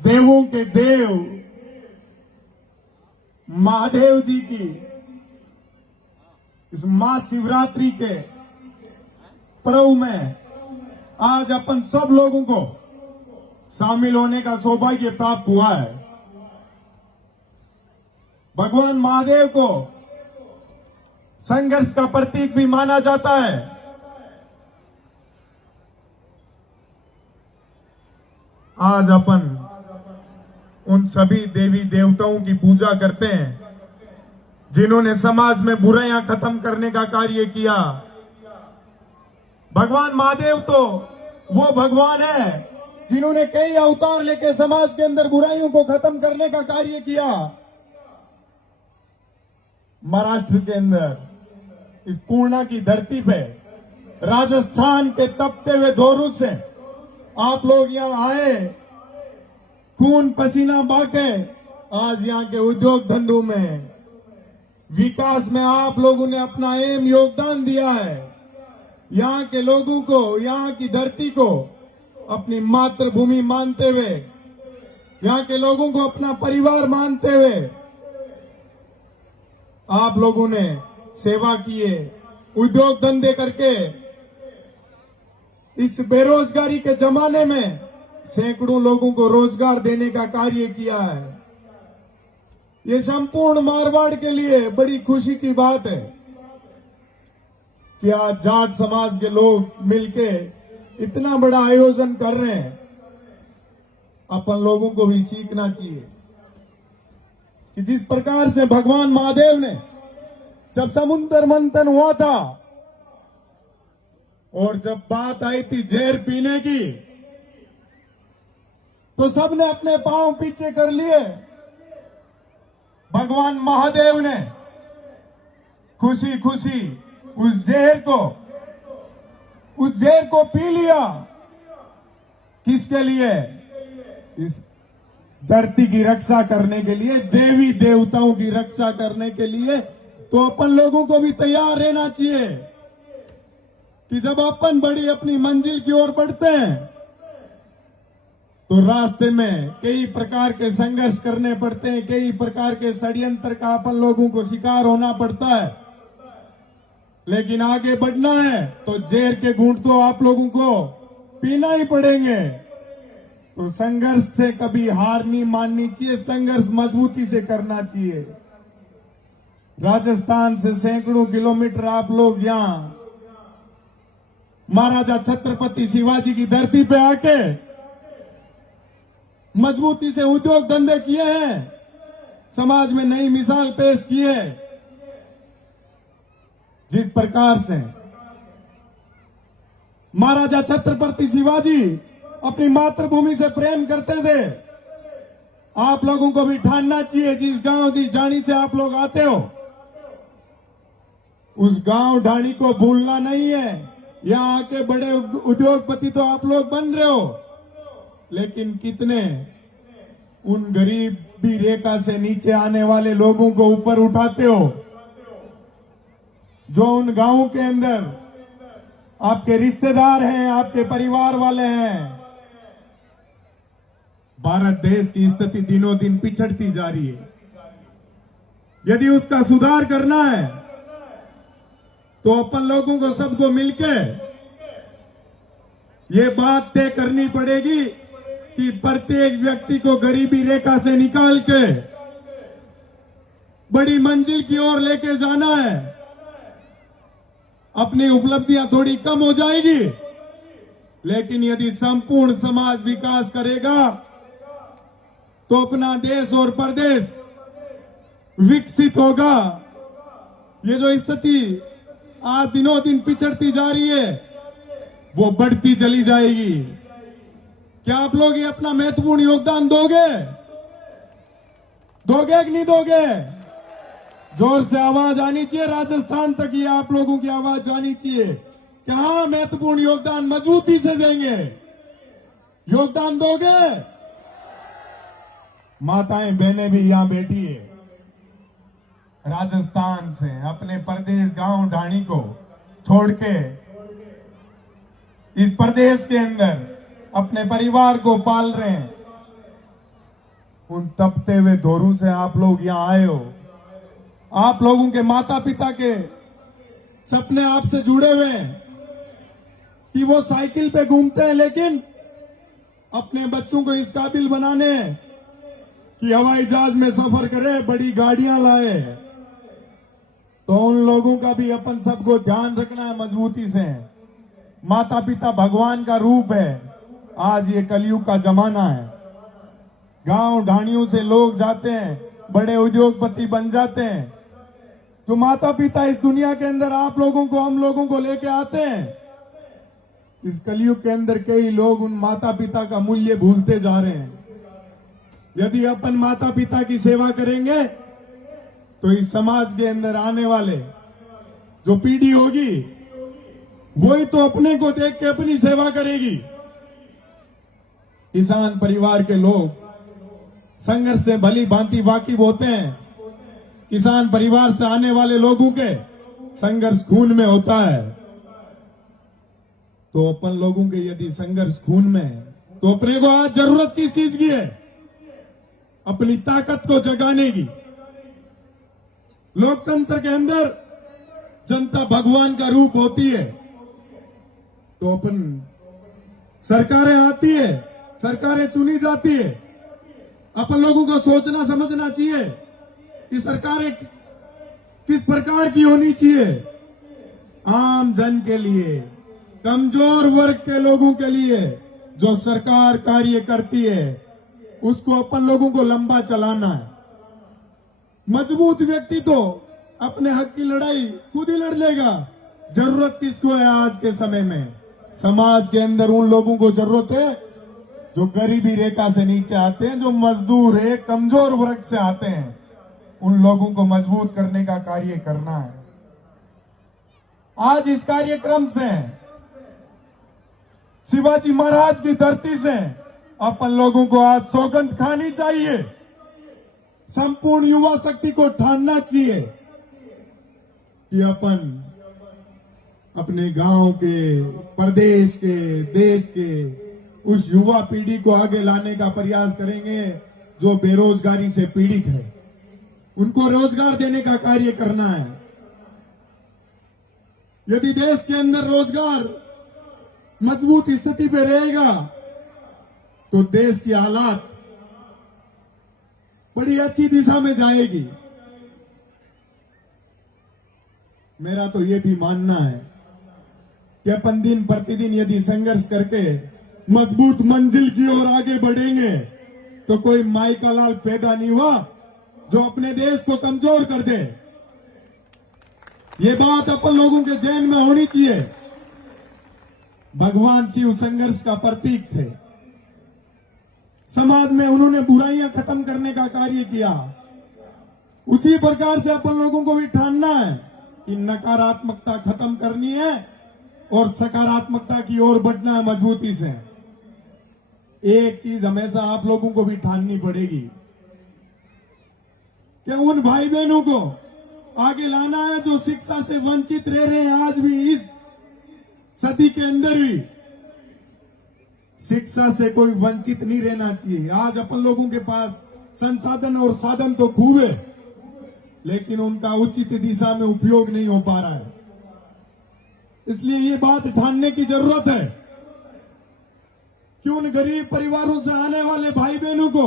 देवों के देव महादेव जी की इस महाशिवरात्रि के पर्व में आज अपन सब लोगों को शामिल होने का सौभाग्य प्राप्त हुआ है। भगवान महादेव को संघर्ष का प्रतीक भी माना जाता है। आज अपन उन सभी देवी देवताओं की पूजा करते हैं जिन्होंने समाज में बुराइयां खत्म करने का कार्य किया। भगवान महादेव तो वो भगवान है जिन्होंने कई अवतार लेके समाज के अंदर बुराइयों को खत्म करने का कार्य किया। महाराष्ट्र के अंदर इस पूर्णा की धरती पे राजस्थान के तपते हुए धोरू से आप लोग यहां आए, खून पसीना बहाके आज यहां के उद्योग धंधों में विकास में आप लोगों ने अपना अहम योगदान दिया है। यहां के लोगों को, यहां की धरती को अपनी मातृभूमि मानते हुए, यहां के लोगों को अपना परिवार मानते हुए आप लोगों ने सेवा किए, उद्योग धंधे करके इस बेरोजगारी के जमाने में सैकड़ों लोगों को रोजगार देने का कार्य किया है। ये संपूर्ण मारवाड़ के लिए बड़ी खुशी की बात है कि आज जाट समाज के लोग मिलके इतना बड़ा आयोजन कर रहे हैं। अपन लोगों को भी सीखना चाहिए कि जिस प्रकार से भगवान महादेव ने जब समुद्र मंथन हुआ था और जब बात आई थी जहर पीने की, तो सबने अपने पांव पीछे कर लिए। भगवान महादेव ने खुशी खुशी उस जहर को पी लिया। किसके लिए? इस धरती की रक्षा करने के लिए, देवी देवताओं की रक्षा करने के लिए। तो अपन लोगों को भी तैयार रहना चाहिए कि जब अपन बड़ी अपनी मंजिल की ओर बढ़ते हैं तो रास्ते में कई प्रकार के संघर्ष करने पड़ते हैं, कई प्रकार के षड्यंत्र का अपन लोगों को शिकार होना पड़ता है। लेकिन आगे बढ़ना है तो जहर के घूंट तो आप लोगों को पीना ही पड़ेंगे। तो संघर्ष से कभी हार नहीं माननी चाहिए, संघर्ष मजबूती से करना चाहिए। राजस्थान से सैकड़ों किलोमीटर आप लोग यहां महाराजा छत्रपति शिवाजी की धरती पे आके मजबूती से उद्योग धंधे किए हैं, समाज में नई मिसाल पेश की है। जिस प्रकार से महाराजा छत्रपति शिवाजी अपनी मातृभूमि से प्रेम करते थे, आप लोगों को भी ठानना चाहिए। जिस गांव, जिस ढाणी से आप लोग आते हो, उस गांव ढाणी को भूलना नहीं है। यहां आके बड़े उद्योगपति तो आप लोग बन रहे हो, लेकिन कितने उन गरीबी रेखा से नीचे आने वाले लोगों को ऊपर उठाते हो, जो उन गांवों के अंदर आपके रिश्तेदार हैं, आपके परिवार वाले हैं। भारत देश की स्थिति दिनों दिन पिछड़ती जा रही है। यदि उसका सुधार करना है तो अपन लोगों को, सबको मिलके ये बात तय करनी पड़ेगी कि प्रत्येक व्यक्ति को गरीबी रेखा से निकाल के बड़ी मंजिल की ओर लेके जाना है। अपनी उपलब्धियां थोड़ी कम हो जाएगी, लेकिन यदि संपूर्ण समाज विकास करेगा तो अपना देश और प्रदेश विकसित होगा। ये जो स्थिति आज दिनों दिन पिछड़ती जा रही है, वो बढ़ती चली जाएगी। क्या आप लोग ये अपना महत्वपूर्ण योगदान दोगे? दोगे कि नहीं दोगे? जोर से आवाज आनी चाहिए, राजस्थान तक ये आप लोगों की आवाज जानी चाहिए कि हाँ, महत्वपूर्ण योगदान मजबूती से देंगे। योगदान दोगे? माताएं बहनें भी यहां बैठी है, राजस्थान से अपने प्रदेश गांव ढाणी को छोड़ के इस प्रदेश के अंदर अपने परिवार को पाल रहे हैं। उन तपते हुए दौरों से आप लोग यहां आए हो। आप लोगों के माता पिता के सपने आपसे जुड़े हुए हैं कि वो साइकिल पे घूमते हैं, लेकिन अपने बच्चों को इस काबिल बनाने कि हवाई जहाज में सफर करे, बड़ी गाड़ियां लाए। तो उन लोगों का भी अपन सबको ध्यान रखना है मजबूती से। माता पिता भगवान का रूप है। आज ये कलयुग का जमाना है। गांव ढाणियों से लोग जाते हैं, बड़े उद्योगपति बन जाते हैं। जो माता पिता इस दुनिया के अंदर आप लोगों को, हम लोगों को लेके आते हैं, इस कलयुग के अंदर कई लोग उन माता पिता का मूल्य भूलते जा रहे हैं। यदि अपन माता पिता की सेवा करेंगे तो इस समाज के अंदर आने वाले जो पीढ़ी होगी वही तो अपने को देख के अपनी सेवा करेगी। किसान परिवार के लोग संघर्ष से भली भांति वाकिफ होते हैं। किसान परिवार से आने वाले लोगों के संघर्ष खून में होता है। तो अपन लोगों के यदि संघर्ष खून में है तो अपने को आज जरूरत किस चीज की है? अपनी ताकत को जगाने की। लोकतंत्र के अंदर जनता भगवान का रूप होती है। तो अपन सरकारें आती है, सरकारें चुनी जाती है। अपन लोगों को सोचना समझना चाहिए कि सरकारें किस प्रकार की होनी चाहिए। आम जन के लिए, कमजोर वर्ग के लोगों के लिए जो सरकार कार्य करती है उसको अपन लोगों को लंबा चलाना है। मजबूत व्यक्ति तो अपने हक की लड़ाई खुद ही लड़ लेगा। जरूरत किसको है आज के समय में? समाज के अंदर उन लोगों को जरूरत है जो गरीबी रेखा से नीचे आते हैं, जो मजदूर है, कमजोर वर्ग से आते हैं। उन लोगों को मजबूत करने का कार्य करना है। आज इस कार्यक्रम से शिवाजी महाराज की धरती से अपन लोगों को आज सौगंध खानी चाहिए। संपूर्ण युवा शक्ति को ठानना चाहिए कि अपन अपने गांव के, प्रदेश के, देश के उस युवा पीढ़ी को आगे लाने का प्रयास करेंगे जो बेरोजगारी से पीड़ित है। उनको रोजगार देने का कार्य करना है। यदि देश के अंदर रोजगार मजबूत स्थिति पे रहेगा तो देश की हालात बड़ी अच्छी दिशा में जाएगी। मेरा तो ये भी मानना है कि अपन दिन प्रतिदिन यदि संघर्ष करके मजबूत मंजिल की ओर आगे बढ़ेंगे तो कोई माई का लाल पैदा नहीं हुआ जो अपने देश को कमजोर कर दे। ये बात अपन लोगों के जहन में होनी चाहिए। भगवान शिव संघर्ष का प्रतीक थे। समाज में उन्होंने बुराइयां खत्म करने का कार्य किया। उसी प्रकार से अपन लोगों को भी ठानना है कि नकारात्मकता खत्म करनी है और सकारात्मकता की ओर बढ़ना है मजबूती से। एक चीज हमेशा आप लोगों को भी ठाननी पड़ेगी कि उन भाई बहनों को आगे लाना है जो शिक्षा से वंचित रह रहे हैं। आज भी इस सदी के अंदर भी शिक्षा से कोई वंचित नहीं रहना चाहिए। आज अपन लोगों के पास संसाधन और साधन तो खूब है, लेकिन उनका उचित दिशा में उपयोग नहीं हो पा रहा है। इसलिए ये बात ठानने की जरूरत है कि उन गरीब परिवारों से आने वाले भाई बहनों को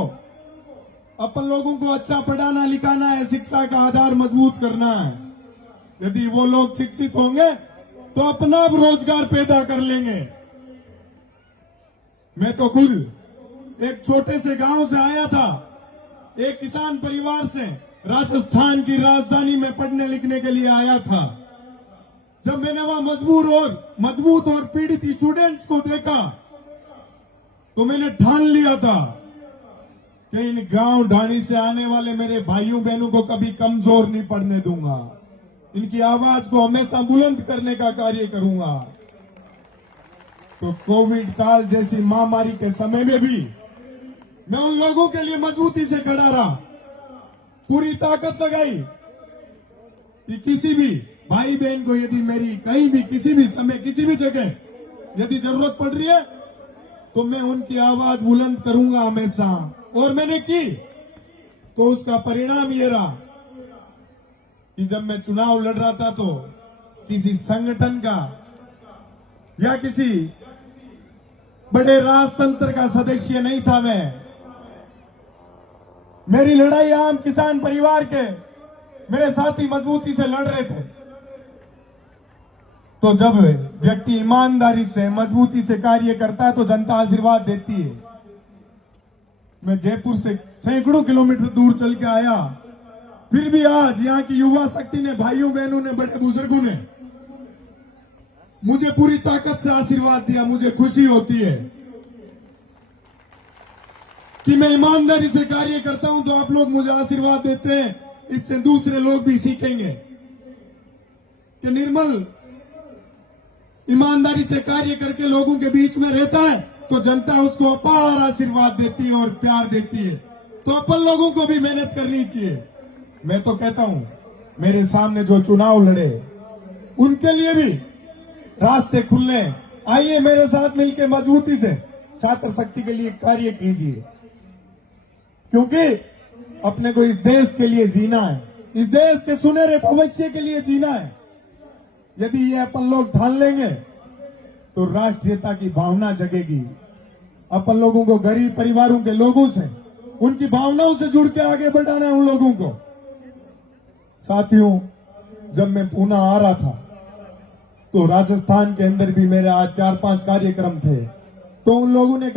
अपन लोगों को अच्छा पढ़ाना लिखाना है, शिक्षा का आधार मजबूत करना है। यदि वो लोग शिक्षित होंगे तो अपना रोजगार पैदा कर लेंगे। मैं तो खुद एक छोटे से गांव से आया था, एक किसान परिवार से राजस्थान की राजधानी में पढ़ने लिखने के लिए आया था। जब मैंने वहां मजबूत और पीड़ित स्टूडेंट्स को देखा तो मैंने ठान लिया था कि इन गांव ढाणी से आने वाले मेरे भाइयों बहनों को कभी कमजोर नहीं पड़ने दूंगा। इनकी आवाज को हमेशा बुलंद करने का कार्य करूंगा। तो कोविड काल जैसी महामारी के समय में भी मैं उन लोगों के लिए मजबूती से खड़ा रहा, पूरी ताकत लगाई कि किसी भी भाई बहन को यदि मेरी कहीं भी किसी भी समय किसी भी जगह यदि जरूरत पड़ रही है तो मैं उनकी आवाज बुलंद करूंगा हमेशा। और मैंने की। तो उसका परिणाम ये रहा कि जब मैं चुनाव लड़ रहा था तो किसी संगठन का या किसी बड़े राजतंत्र का सदस्य नहीं था मैं। मेरी लड़ाई आम किसान परिवार के मेरे साथी मजबूती से लड़ रहे थे। तो जब व्यक्ति ईमानदारी से मजबूती से कार्य करता है तो जनता आशीर्वाद देती है। मैं जयपुर से सैकड़ों किलोमीटर दूर चल के आया, फिर भी आज यहाँ की युवा शक्ति ने, भाइयों बहनों ने, बड़े बुजुर्गों ने मुझे पूरी ताकत से आशीर्वाद दिया। मुझे खुशी होती है कि मैं ईमानदारी से कार्य करता हूं तो आप लोग मुझे आशीर्वाद देते हैं। इससे दूसरे लोग भी सीखेंगे कि निर्मल ईमानदारी से कार्य करके लोगों के बीच में रहता है तो जनता उसको अपार आशीर्वाद देती है और प्यार देती है। तो अपन लोगों को भी मेहनत करनी चाहिए। मैं तो कहता हूं मेरे सामने जो चुनाव लड़े उनके लिए भी रास्ते खुले। आइए मेरे साथ मिलकर मजबूती से छात्र शक्ति के लिए कार्य कीजिए, क्योंकि अपने को इस देश के लिए जीना है, इस देश के सुनहरे भविष्य के लिए जीना है। यदि ये अपन लोग ठान लेंगे तो राष्ट्रीयता की भावना जगेगी। अपन लोगों को गरीब परिवारों के लोगों से, उनकी भावनाओं से जुड़ के आगे बढ़ाना है उन लोगों को। साथियों, जब मैं पूना आ रहा था तो राजस्थान के अंदर भी मेरे आज 4-5 कार्यक्रम थे, तो उन लोगों ने